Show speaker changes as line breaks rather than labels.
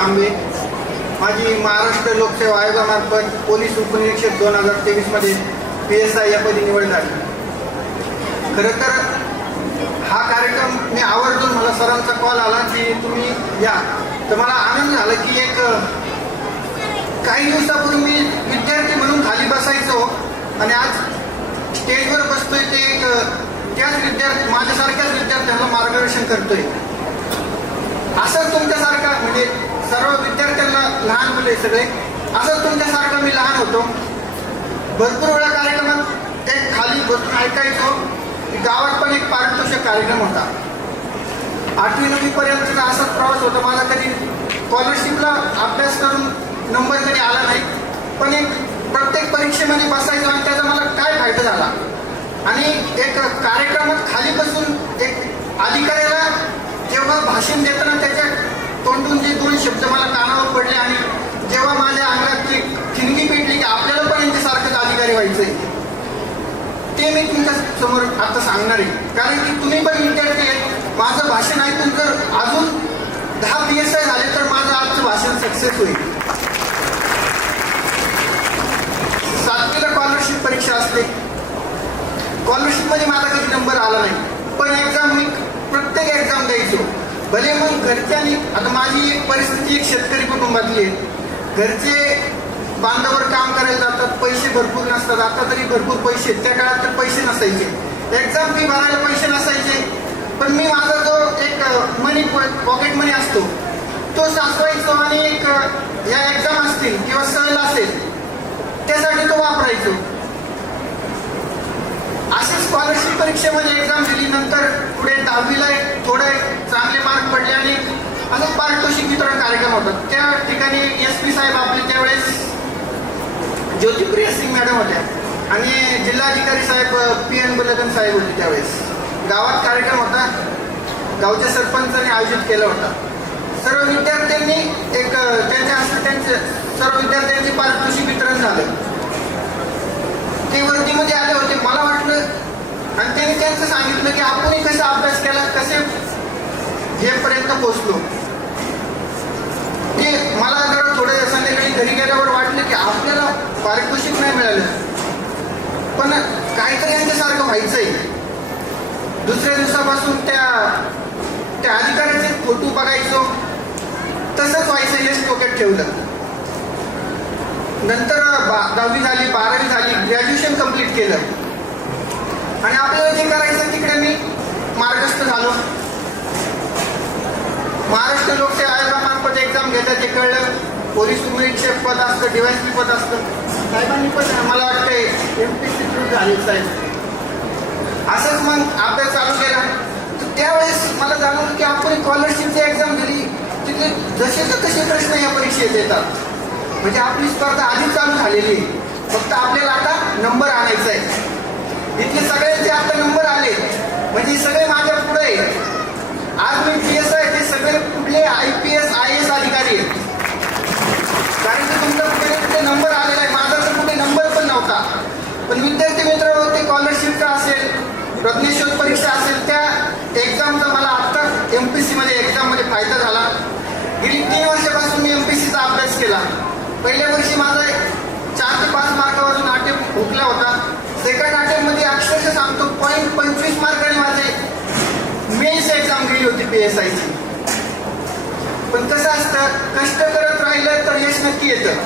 थांबे माझी महाराष्ट्र लोकसेवा आयोगामार्फत पोलीस उपनिरीक्षक दोन हजार तेवीसमध्ये पी एस आय या पदी निवड झाली. खरं तर हा कार्यक्रम मी आवर्जून मला सरांचा कॉल आला की तुम्ही या. तर मला आनंद झाला की एक काही दिवसापूर्वी मी विद्यार्थी म्हणून खाली बसायचो आणि आज स्टेजवर बसतोय ते एक त्याच विद्यार्थी माझ्यासारख्याच विद्यार्थ्यांना मार्गदर्शन करतोय असंच तुमच्यासारखा म्हणजे सर्व विद्यार्थ्यांना लहान मुले सगळे. असंच तुमच्यासारखं मी लहान होतो. भरपूर वेळा कार्यक्रमात एक खाली बसून ऐकायचो गावात पण एक पारितोषिक कार्यक्रम होता. आठवी नववी पर्यंतचा असाच प्रवास होता. मला कधी स्कॉलरशिपला अभ्यास करून नंबर कधी आला नाही. पण एक प्रत्येक परीक्षेमध्ये बसायचो आणि त्याचा मला काय फायदा झाला आणि एक कार्यक्रमात खाली बसून एक अधिकाऱ्याला जेव्हा भाषण देताना त्याच्या तोंडून जे दोन शब्द मला कानावर पडले आणि जेव्हा माझ्या अंगात ती पेटली की आपल्याला पण यांच्यासारखंच अधिकारी व्हायचंय. ते मी तुमच्यासमोर आता सांगणार आहे. कारण की तुम्ही पण विद्यार्थी आहे माझं भाषण ऐकून जर अजून दहा पी एस आय झाले तर माझं आजचं भाषण सक्सेस होईल. सातवीला स्कॉलरशिप परीक्षा असते. स्कॉलरशिपमध्ये माझा कधी नंबर आला नाही. पण एक्झाम मी भले मग घरच्यांनी आता माझी एक परिस्थिती एक शेतकरी कुटुंबातली आहे. घरचे बांधावर काम करायला जातात पैसे भरपूर नसतात. आता तरी भरपूर पैसे आहेत. त्या काळात तर पैसे नसायचे. एक्झाम फी भरायला पैसे नसायचे. पण मी माझा जो एक मनी पॉकेट मनी असतो तो साचवायचो आणि एक या एक्झाम असतील किंवा सहल असेल त्यासाठी तो वापरायचो. अशी स्कॉलरशिप परीक्षेमध्ये एक्झाम दिली नंतर पुढे दहावी एक थोडे चांगले मार्क पडले आणि अजून पारितोषिक वितरण कार्यक्रम होता. त्या ठिकाणी एस पी साहेब आपले त्यावेळेस ज्योतिप्रिय सिंग मॅडम होत्या. आणि जिल्हाधिकारी साहेब पी एन बुलगन साहेब होते त्यावेळेस. गावात कार्यक्रम होता. गावच्या सरपंचाने आयोजित केला होता. सर्व विद्यार्थ्यांनी एक त्यांच्या हस्ते त्यांचे सर्व विद्यार्थ्यांचे पारितोषिक वितरण झालं. ते वर्दीमध्ये आले होते. मला वाटलं आणि त्यांनी त्यांचं सांगितलं की आपणही कसा अभ्यास केला कसे हेपर्यंत पोहोचलो. मला जरा थोडं संध्याकाळी घरी गेल्यावर वाटलं की आपल्याला पारितोषिक नाही मिळालं. पण काहीतरी यांच्यासारखं व्हायचंय. दुसऱ्या दिवसापासून त्या त्या अधिकाऱ्याचे फोटो बघायचो. तसंच व्हायचं हेच डोक्यात ठेवलं. नंतर दहावी झाली बारावी झाली ग्रॅज्युएशन कंप्लीट केलं. आणि आपल्याला जे करायचं तिकडे मी मार्गस्थ झालो. महाराष्ट्र लोकसेवा आयोगामार्फत ते कळलं पोलीस निरीक्षक पद असतं डीवायसी पद असतं. साहेबांनी पण मला वाटतंय एम पी सी थ्रू झाले साहेब. असंच मग अभ्यास चालू केला. तर त्यावेळेस मला जाणवलं की आपण स्कॉलरशिपची एक्झाम दिली. तिथे जसेच्या तसे प्रश्न या परीक्षेत येतात. म्हणजे आपली स्पर्धा आधीच चालू झालेली. फक्त आपल्याला आता नंबर आणायचा आहे. इथले सगळ्यांचे आता नंबर आले म्हणजे सगळे माझ्या पुढे आहे. आज मी पी एस आय ते सगळे कुठले I P S I S अधिकारी आहेत कारण की तुमचा कुठे ना कुठे नंबर आलेला आहे माझा तर कुठे नंबर पण नव्हता पण विद्यार्थी मित्र होते स्कॉलरशिपचा असेल रत्नेश्वर परीक्षा असेल त्या एक्झामचा मला आत्ता एम पी सीमध्ये एक्झाममध्ये फायदा झाला गेली तीन वर्षापासून मी एम पी सीचा अभ्यास केला पहिल्या वर्षी माझा चार ते पाच मार्कावरून अटेम्प्ट हुकला होता सेकंड अटेम्प्टमध्ये अक्षरशः सांगतो पॉईंट पंचवीस मार्काने माझे चांगली होती पी एस आयची पण कसं असतं कष्ट करत राहिलं तर यश नक्की येतं.